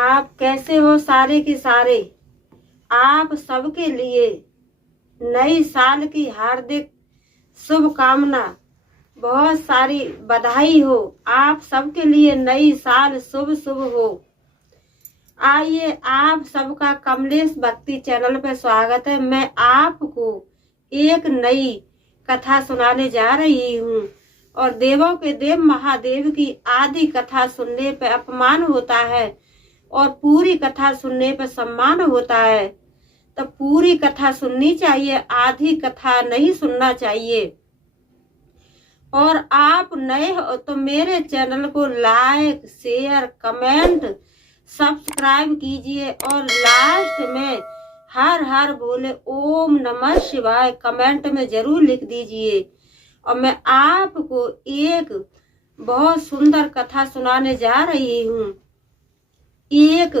आप कैसे हो सारे के सारे। आप सबके लिए नई साल की हार्दिक शुभकामना, बहुत सारी बधाई हो। आप सबके लिए नई साल शुभ शुभ हो। आइए, आप सबका कमलेश भक्ति चैनल पर स्वागत है। मैं आपको एक नई कथा सुनाने जा रही हूँ और देवों के देव महादेव की आदि कथा सुनने पर अपमान होता है और पूरी कथा सुनने पर सम्मान होता है। तो पूरी कथा सुननी चाहिए, आधी कथा नहीं सुनना चाहिए। और आप नए हो तो मेरे चैनल को लाइक, शेयर, कमेंट, सब्सक्राइब कीजिए और लास्ट में हर हर बोले ओम नमः शिवाय कमेंट में जरूर लिख दीजिए। और मैं आपको एक बहुत सुंदर कथा सुनाने जा रही हूँ। एक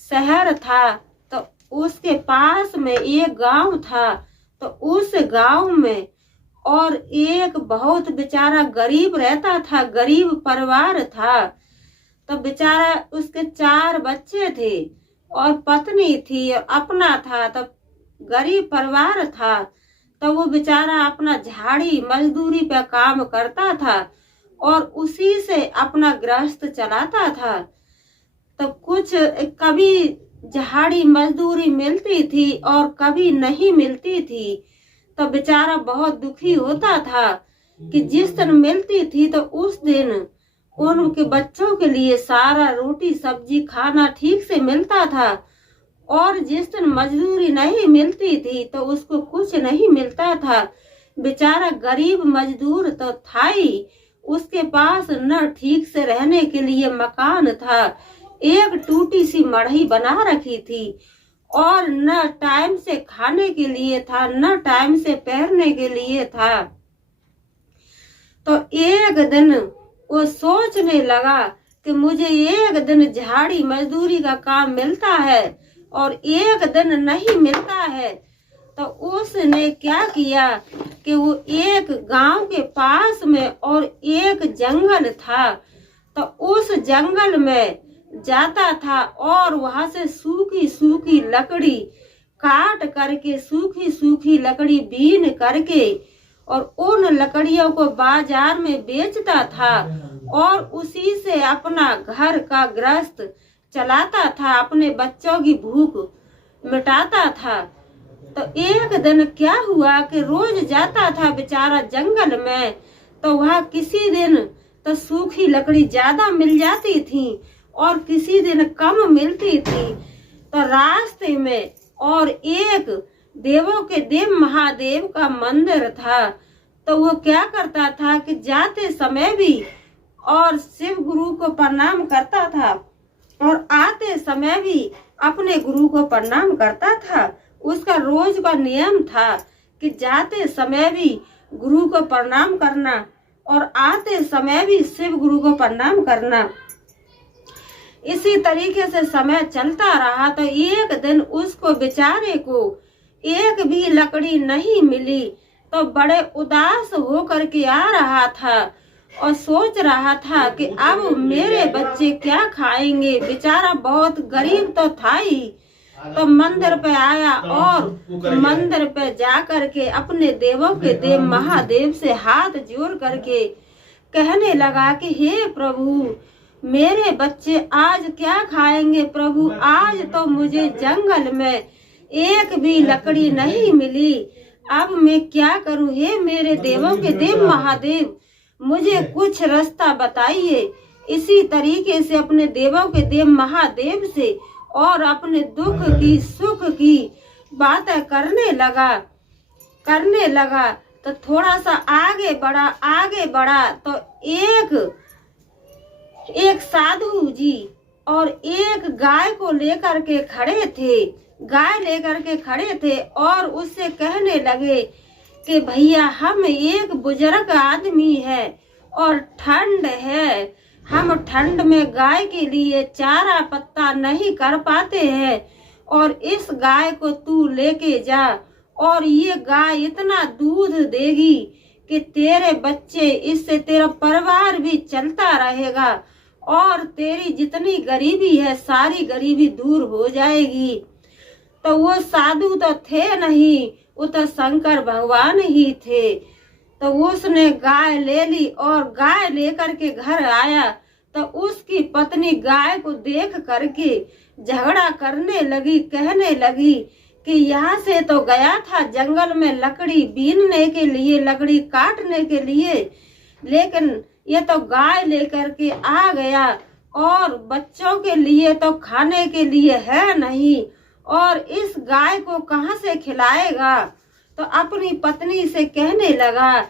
शहर था तो उसके पास में एक गांव था। तो उस गांव में और एक बहुत बेचारा गरीब रहता था, गरीब परिवार था। तो बेचारा उसके 4 बच्चे थे और पत्नी थी और अपना था। तो गरीब परिवार था तो वो बेचारा अपना झाड़ी मजदूरी पे काम करता था और उसी से अपना गृहस्थ चलाता था। तो कुछ कभी झाड़ी मजदूरी मिलती थी और कभी नहीं मिलती थी। तो बेचारा बहुत दुखी होता था कि जिस दिन मिलती थी तो उस दिन उनके बच्चों के लिए सारा रोटी सब्जी खाना ठीक से मिलता था और जिस दिन मजदूरी नहीं मिलती थी तो उसको कुछ नहीं मिलता था। बेचारा गरीब मजदूर तो था ही, उसके पास न ठीक से रहने के लिए मकान था, एक टूटी सी मढ़ई बना रखी थी और न टाइम से खाने के लिए था, न टाइम से पहनने के लिए था। तो एक दिन वो सोचने लगा कि मुझे एक दिन झाड़ी मजदूरी का काम मिलता है और एक दिन नहीं मिलता है। तो उसने क्या किया कि वो एक गांव के पास में और एक जंगल था। तो उस जंगल में जाता था और वहां से सूखी सूखी लकड़ी काट करके, सूखी सूखी लकड़ी बीन करके और उन लकड़ियों को बाजार में बेचता था और उसी से अपना घर का गृहस्थ चलाता था, अपने बच्चों की भूख मिटाता था। तो एक दिन क्या हुआ कि रोज जाता था बेचारा जंगल में। तो वहाँ किसी दिन तो सूखी लकड़ी ज्यादा मिल जाती थी और किसी दिन कम मिलती थी। तो रास्ते में और एक देवों के देव महादेव का मंदिर था। तो वो क्या करता था कि जाते समय भी और शिव गुरु को प्रणाम करता था और आते समय भी अपने गुरु को प्रणाम करता था। उसका रोज का नियम था कि जाते समय भी गुरु को प्रणाम करना और आते समय भी शिव गुरु को प्रणाम करना। इसी तरीके से समय चलता रहा। तो एक दिन उसको बेचारे को एक भी लकड़ी नहीं मिली। तो बड़े उदास होकर के आ रहा था और सोच रहा था कि अब मेरे बच्चे क्या खाएंगे। बेचारा बहुत गरीब तो था ही। तो मंदिर पे आया और मंदिर पे जा करके अपने देवों के देव महादेव से हाथ जोड़ करके कहने लगा कि हे प्रभु, मेरे बच्चे आज क्या खाएंगे प्रभु। आज तो मुझे जंगल में एक भी लकड़ी नहीं मिली, अब मैं क्या करूं। हे मेरे देवों के देव महादेव, मुझे कुछ रास्ता बताइए। इसी तरीके से अपने देवों के देव महादेव से और अपने दुख की सुख की बातें करने लगा। तो थोड़ा सा आगे बढ़ा तो एक साधु जी और एक गाय को लेकर के खड़े थे और उससे कहने लगे कि भैया, हम एक बुजुर्ग आदमी है और ठंड है, हम ठंड में गाय के लिए चारा पत्ता नहीं कर पाते हैं और इस गाय को तू लेके जा और ये गाय इतना दूध देगी कि तेरे बच्चे, इससे तेरा परिवार भी चलता रहेगा और तेरी जितनी गरीबी है सारी गरीबी दूर हो जाएगी। तो वो साधु तो थे नहीं, वो तो शंकर भगवान ही थे। तो उसने गाय ले ली और गाय लेकर के घर आया। तो उसकी पत्नी गाय को देख करके झगड़ा करने लगी, कहने लगी कि यहाँ से तो गया था जंगल में लकड़ी बीनने के लिए, लकड़ी काटने के लिए, लेकिन ये तो गाय लेकर के आ गया और बच्चों के लिए तो खाने के लिए है नहीं, और इस गाय को कहाँ से खिलाएगा। तो अपनी पत्नी से कहने लगा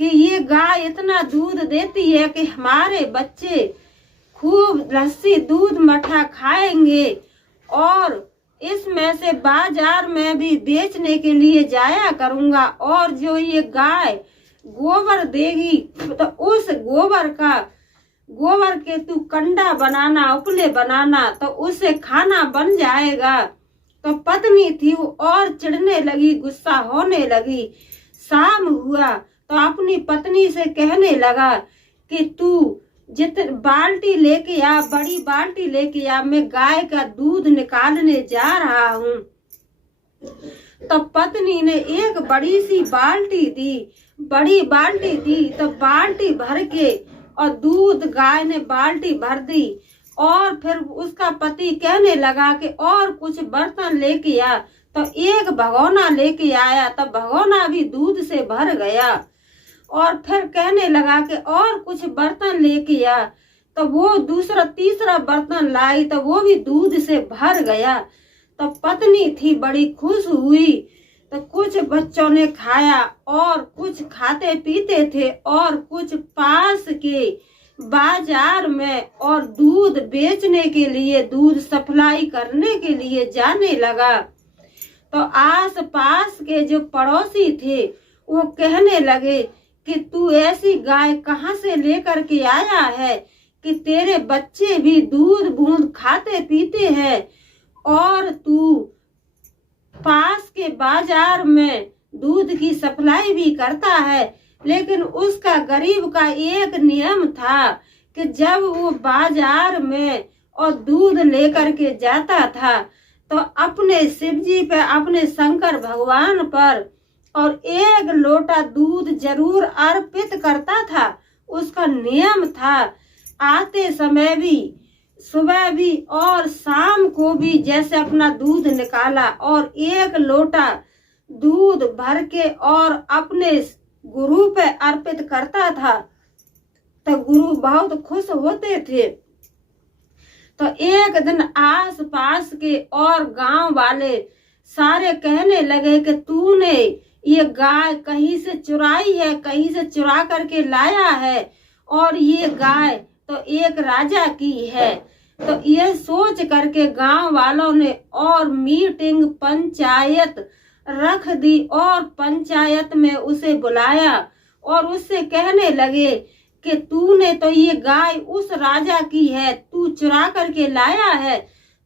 कि ये गाय इतना दूध देती है कि हमारे बच्चे खूब लस्सी दूध मठा खाएंगे, और इसमें से बाजार में भी बेचने के लिए जाया करूंगा, और जो ये गाय गोबर देगी तो उस गोबर के तू कंडा बनाना, उपले बनाना, तो उससे खाना बन जाएगा। तो पत्नी थी वो और चिढ़ने लगी, गुस्सा होने लगी। शाम हुआ तो अपनी पत्नी से कहने लगा कि तू बाल्टी लेके आ, बड़ी बाल्टी लेके आ, मैं गाय का दूध निकालने जा रहा हूँ। तो पत्नी ने एक बड़ी सी बाल्टी दी, बड़ी बाल्टी दी, तो बाल्टी भर के और दूध गाय ने बाल्टी भर दी। और फिर उसका पति कहने लगा कि और कुछ बर्तन लेके आ। तो एक भगोना लेके आया, तो भगोना भी दूध से भर गया। और फिर कहने लगा कि और कुछ बर्तन लेके आ। तो वो दूसरा तीसरा बर्तन लाई, तो वो भी दूध से भर गया। तो पत्नी थी बड़ी खुश हुई। तो कुछ बच्चों ने खाया और कुछ खाते पीते थे, और कुछ पास के बाजार में और दूध बेचने के लिए, दूध सप्लाई करने के लिए जाने लगा। तो आस पास के जो पड़ोसी थे वो कहने लगे कि तू ऐसी गाय कहाँ से लेकर के आया है कि तेरे बच्चे भी दूध बूंद खाते पीते हैं, और तू पास के बाजार में दूध की सप्लाई भी करता है। लेकिन उसका गरीब का एक नियम था कि जब वो बाजार में और दूध लेकर के जाता था तो अपने शिव जी पे, अपने शंकर भगवान पर और एक लोटा दूध जरूर अर्पित करता था। उसका नियम था। आते समय भी, सुबह भी और शाम को भी जैसे अपना दूध निकाला और एक लोटा दूध भर के और अपने गुरु पे अर्पित करता था। तो गुरु बहुत खुश होते थे। तो एक दिन आस पास के और गांव वाले सारे कहने लगे कि तूने ये गाय कहीं से चुराई है, कहीं से चुरा करके लाया है, और ये गाय तो एक राजा की है। तो ये सोच करके गांव वालों ने और मीटिंग पंचायत रख दी, और पंचायत में उसे बुलाया और उससे कहने लगे कि तूने तो ये गाय उस राजा की है, तू चुरा करके लाया है।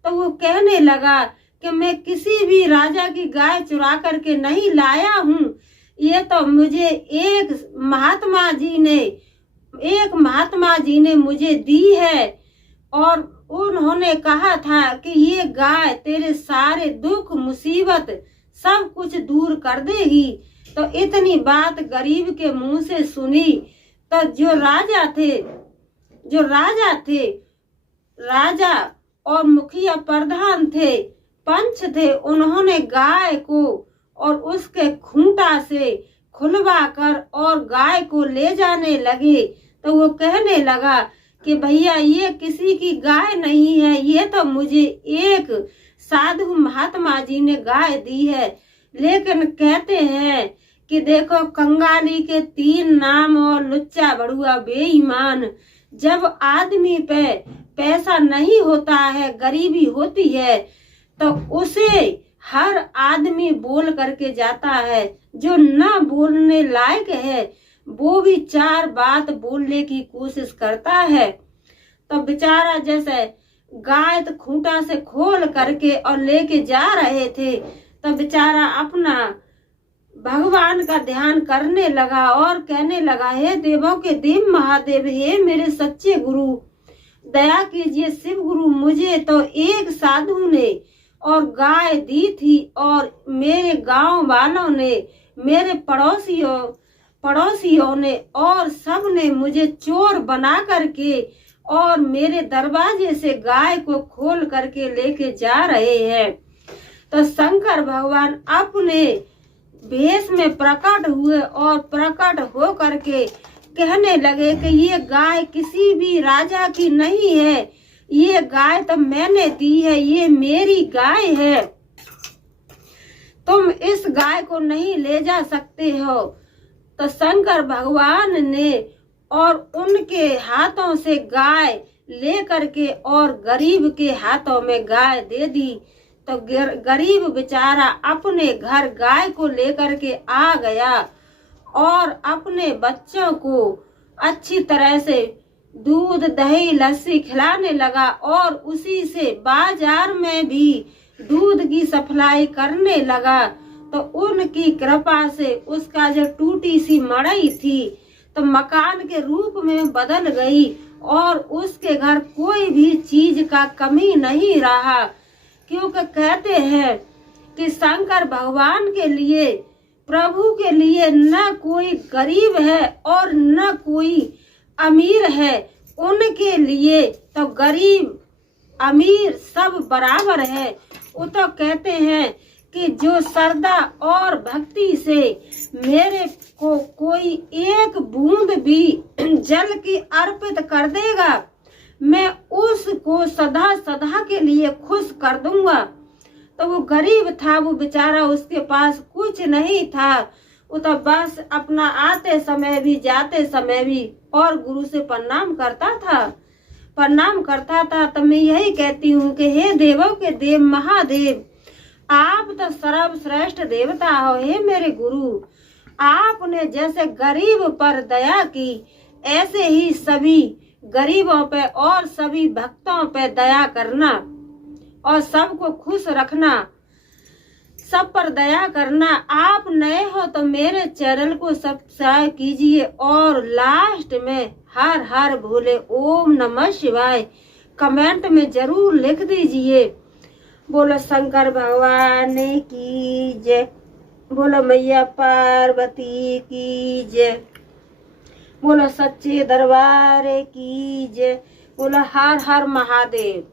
तो वो कहने लगा कि मैं किसी भी राजा की गाय चुरा करके नहीं लाया हूँ, ये तो मुझे एक महात्मा जी ने मुझे दी है, और उन्होंने कहा था कि ये गाय तेरे सारे दुख मुसीबत सब कुछ दूर कर देगी। तो इतनी बात गरीब के मुंह से सुनी। तो जो राजा और मुखिया प्रधान थे, पंच थे, उन्होंने गाय को और उसके खूंटा से खुलवा कर और गाय को ले जाने लगे। तो वो कहने लगा कि भैया ये किसी की गाय नहीं है, ये तो मुझे एक साधु महात्मा जी ने गाय दी है। लेकिन कहते हैं कि देखो कंगाली के 3 नाम और लुच्चा बड़ुआ बेईमान। जब आदमी पे पैसा नहीं होता है, गरीबी होती है, तो उसे हर आदमी बोल करके जाता है। जो न बोलने लायक है वो भी 4 बात बोलने की कोशिश करता है। तो बेचारा जैसे गाय तो खूंटा से खोल करके और लेके जा रहे थे, तो बेचारा अपना भगवान का ध्यान करने लगा और कहने लगा, हे देवों के देव महादेव, हे मेरे सच्चे गुरु, दया कीजिए शिव गुरु, मुझे तो एक साधु ने और गाय दी थी और मेरे गांव वालों ने, मेरे पड़ोसियों ने और सब ने मुझे चोर बना करके और मेरे दरवाजे से गाय को खोल करके लेके जा रहे हैं। तो शंकर भगवान अपने भेष में प्रकट हुए और प्रकट हो करके कहने लगे कि ये गाय किसी भी राजा की नहीं है, ये गाय तो मैंने दी है, ये मेरी गाय है, तुम इस गाय को नहीं ले जा सकते हो। तो शंकर भगवान ने और उनके हाथों से गाय ले करके और गरीब के हाथों में गाय दे दी। तो गरीब बेचारा अपने घर गाय को लेकर के आ गया और अपने बच्चों को अच्छी तरह से दूध दही लस्सी खिलाने लगा और उसी से बाजार में भी दूध की सप्लाई करने लगा। तो उनकी कृपा से उसका जो टूटी सी मड़ई थी तो मकान के रूप में बदल गई और उसके घर कोई भी चीज का कमी नहीं रहा, क्योंकि कहते हैं कि शंकर भगवान के लिए, प्रभु के लिए न कोई गरीब है और न कोई अमीर है, उनके लिए तो गरीब अमीर सब बराबर है। वो तो कहते हैं कि जो श्रद्धा और भक्ति से मेरे को कोई एक बूंद भी जल की अर्पित कर देगा, मैं उसको सदा सदा के लिए खुश कर दूंगा। तो वो गरीब था, वो बेचारा, उसके पास कुछ नहीं था, वो तो बस अपना आते समय भी जाते समय भी और गुरु से प्रणाम करता था। तो मैं यही कहती हूँ कि हे देवों के देव महादेव, आप तो सर्वश्रेष्ठ देवता हो। हे मेरे गुरु, आपने जैसे गरीब पर दया की, ऐसे ही सभी गरीबों पे और सभी भक्तों पे दया करना और सबको खुश रखना, सब पर दया करना। आप नए हो तो मेरे चैनल को सब्सक्राइब कीजिए और लास्ट में हर हर भोले ओम नमः शिवाय कमेंट में जरूर लिख दीजिए। बोलो शंकर भगवान की जय, बोलो मैया पार्वती की जय, बोलो सच्चे दरबार की जय, बोलो हर हर महादेव।